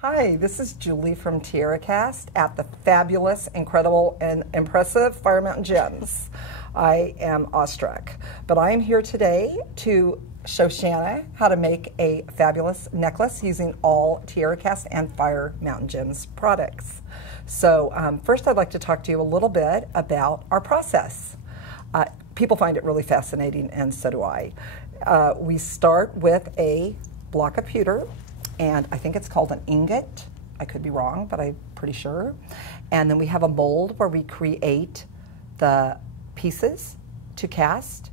Hi, this is Julie from TierraCast at the fabulous, incredible, and impressive Fire Mountain Gems. I am awestruck, but I am here today to show Shanna how to make a fabulous necklace using all TierraCast and Fire Mountain Gems products. So first I'd like to talk to you a little bit about our process. People find it really fascinating, and so do I. We start with a block of pewter, and I think it's called an ingot. I could be wrong, but I'm pretty sure. And then we have a mold where we create the pieces to cast,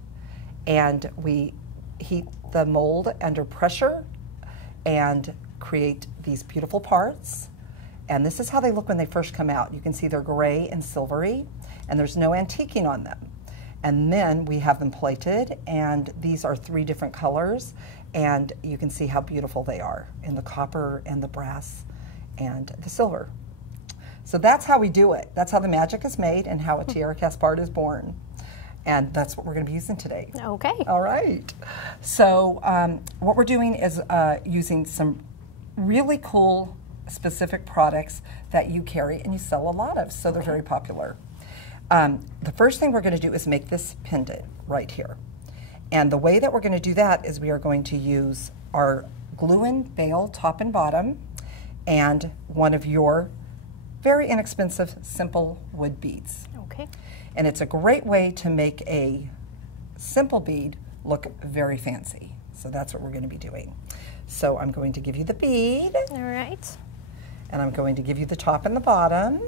and we heat the mold under pressure and create these beautiful parts. And this is how they look when they first come out. You can see they're gray and silvery, and there's no antiquing on them. And then we have them plated, and these are 3 different colors, and you can see how beautiful they are in the copper and the brass and the silver. So that's how we do it. That's how the magic is made and how a TierraCast part is born. And that's what we're going to be using today. Okay. All right. So what we're doing is using some really cool specific products that you carry and you sell a lot of, so they're very popular. The first thing we're going to do is make this pendant right here. And the way that we're going to do that is we are going to use our glue-in bail top and bottom and one of your very inexpensive simple wood beads. Okay. And it's a great way to make a simple bead look very fancy. So that's what we're going to be doing. So I'm going to give you the bead. All right. And I'm going to give you the top and the bottom.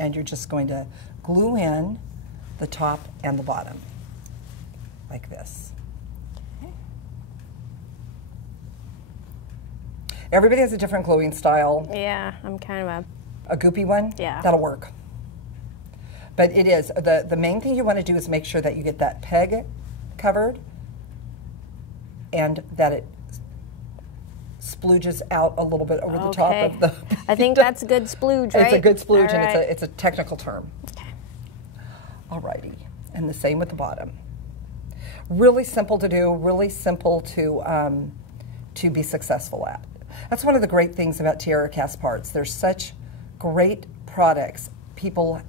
And you're just going to glue in the top and the bottom, like this. Okay. Everybody has a different gluing style. Yeah, I'm kind of A goopy one? Yeah. That'll work. But it is, the main thing you want to do is make sure that you get that peg covered and that it splooges out a little bit over the top of the bead. I think that's a good splooge, right? It's a good splooge, All and right. it's a technical term. Okay. Alrighty, and the same with the bottom. Really simple to do, really simple to be successful at. That's one of the great things about TierraCast parts. There's such great products. People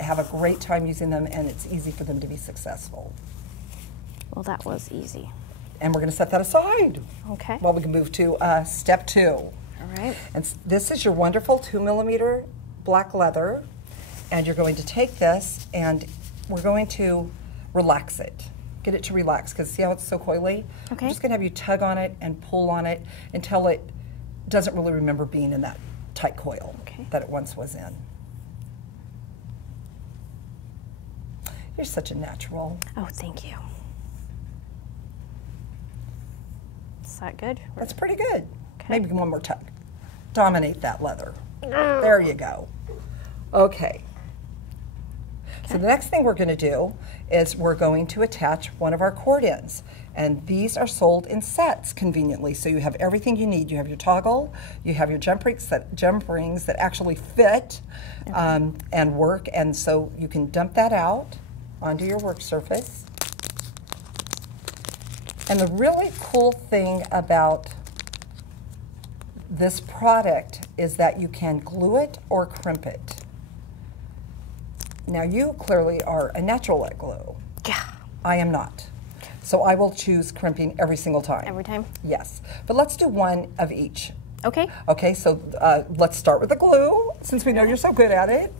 have a great time using them, and it's easy for them to be successful. Well, that was easy. And we're going to set that aside. Okay. Well, we can move to step 2. All right. And this is your wonderful 2mm black leather, and you're going to take this and we're going to relax it. Get it to relax, because see how it's so coily? Okay. I'm just going to have you tug on it and pull on it until it doesn't really remember being in that tight coil that it once was in. You're such a natural. Oh, thank you. Is that good? That's pretty good. Okay. Maybe one more tug. Dominate that leather. There you go. Okay. So the next thing we're going to do is we're going to attach one of our cord ends. And these are sold in sets conveniently. So you have everything you need. You have your toggle, you have your jump rings that actually fit and work. And so you can dump that out onto your work surface. And the really cool thing about this product is that you can glue it or crimp it. Now, you clearly are a natural at glue. Yeah. I am not. So I will choose crimping every single time. Every time? Yes. But let's do one of each. Okay. Okay, so let's start with the glue, since we know you're so good at it.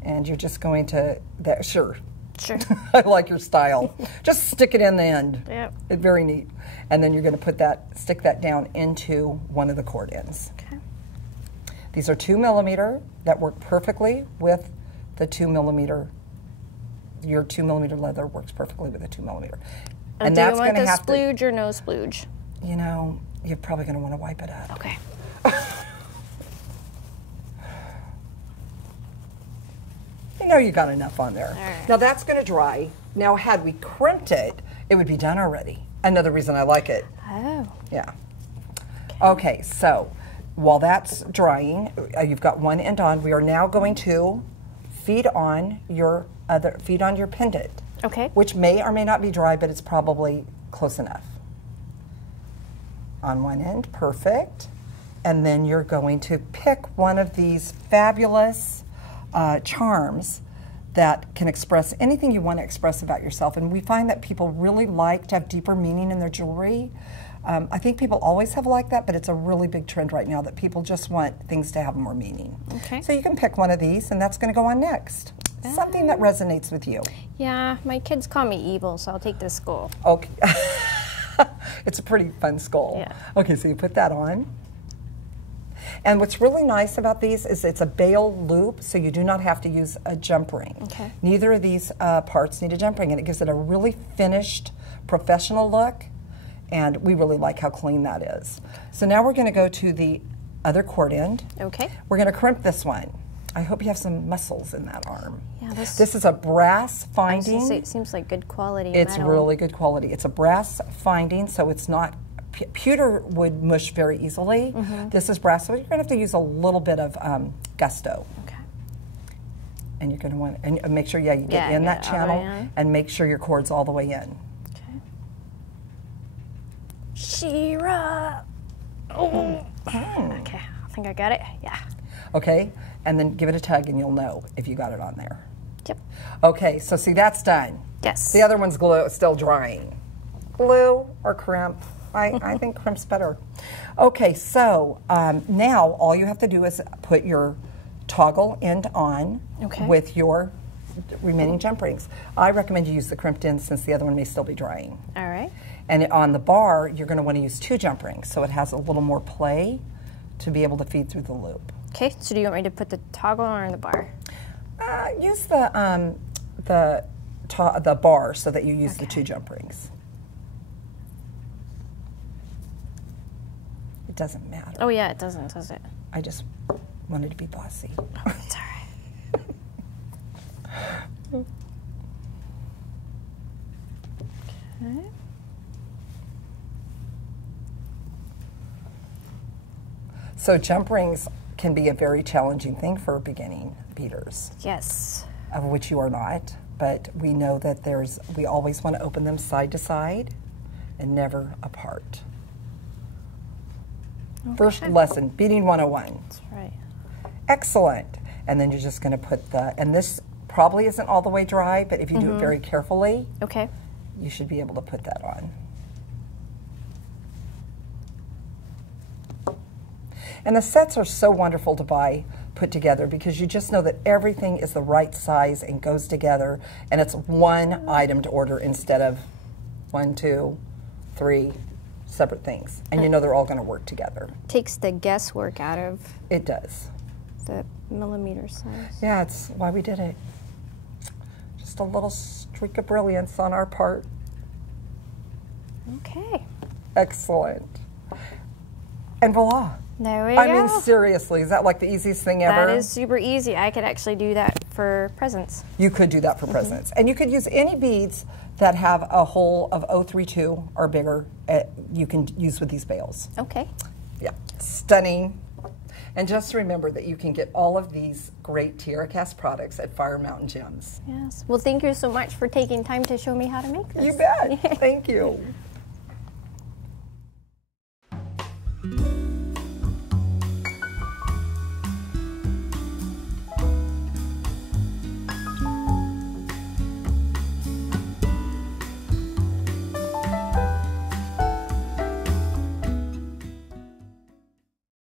And you're just going to, sure. Sure. I like your style. Just stick it in the end. Yep. It's very neat. And then you're going to stick that down into one of the cord ends. Okay. These are 2mm that work perfectly with the 2mm. Your 2mm leather works perfectly with the 2mm. And do you want the splooge or no splooge? You know, you're probably going to want to wipe it up. Okay. You know you got enough on there. All right. Now that's going to dry. Now had we crimped it, it would be done already. Another reason I like it. Oh. Yeah. Okay, so while that's drying, you've got one end on. We are now going to feed on your pendant. Okay. Which may or may not be dry, but it's probably close enough. on one end, perfect. And then you're going to pick one of these fabulous charms that can express anything you want to express about yourself. And we find that people really like to have deeper meaning in their jewelry. I think people always have liked that, but it's a really big trend right now that people just want things to have more meaning. Okay. So you can pick one of these, and that's going to go on next. Something that resonates with you. Yeah, my kids call me evil, so I'll take this skull. Okay. It's a pretty fun skull. Yeah. Okay, so you put that on. And what's really nice about these is it's a bail loop, so you do not have to use a jump ring. Okay. Neither of these parts need a jump ring, and it gives it a really finished, professional look, and we really like how clean that is. So now we're going to go to the other cord end. Okay. We're going to crimp this one. I hope you have some muscles in that arm. Yeah, this is a brass finding. I was gonna say, it seems like good quality It's metal. really good quality. It's a brass finding, so it's not, pewter would mush very easily. This is brass, so you're going to have to use a little bit of gusto. Okay. And you're going to want, and make sure, you get in that channel, and make sure your cord's all the way in. Okay. Shira. Oh. Okay, I think I got it. Yeah. Okay, and then give it a tug, and you'll know if you got it on there. Yep. Okay, so see, that's done. Yes. The other one's still drying. Glue or crimp? I think crimp's better. Okay, so now all you have to do is put your toggle end on with your remaining jump rings. I recommend you use the crimped end since the other one may still be drying. All right. And on the bar, you're going to want to use 2 jump rings, so it has a little more play to be able to feed through the loop. Okay, so do you want me to put the toggle on or the bar? Use the bar so that you use the 2 jump rings. It doesn't matter. Oh yeah, it doesn't, does it? I just wanted to be bossy. Oh, it's all right. Okay. So jump rings can be a very challenging thing for beginning beaders. Yes. Of which you are not, but we know that we always want to open them side to side and never apart. Okay. First lesson, beading 101. That's right. Excellent. And then you're just going to put and this probably isn't all the way dry, but if you do it very carefully, you should be able to put that on. And the sets are so wonderful to buy put together because you just know that everything is the right size and goes together, and it's one item to order instead of 1, 2, 3 separate things. And you know they're all going to work together. Takes the guesswork out of it does. The millimeter size. Yeah, it's why we did it. Just a little streak of brilliance on our part. Okay. Excellent. And voila. There we go. I mean, seriously, is that like the easiest thing ever? That is super easy. I could actually do that for presents. You could do that for presents. And you could use any beads that have a hole of 032 or bigger. You can use with these bails. Okay. Yeah, stunning. And just remember that you can get all of these great TierraCast products at Fire Mountain Gems. Yes. Well, thank you so much for taking time to show me how to make this. You bet. Thank you.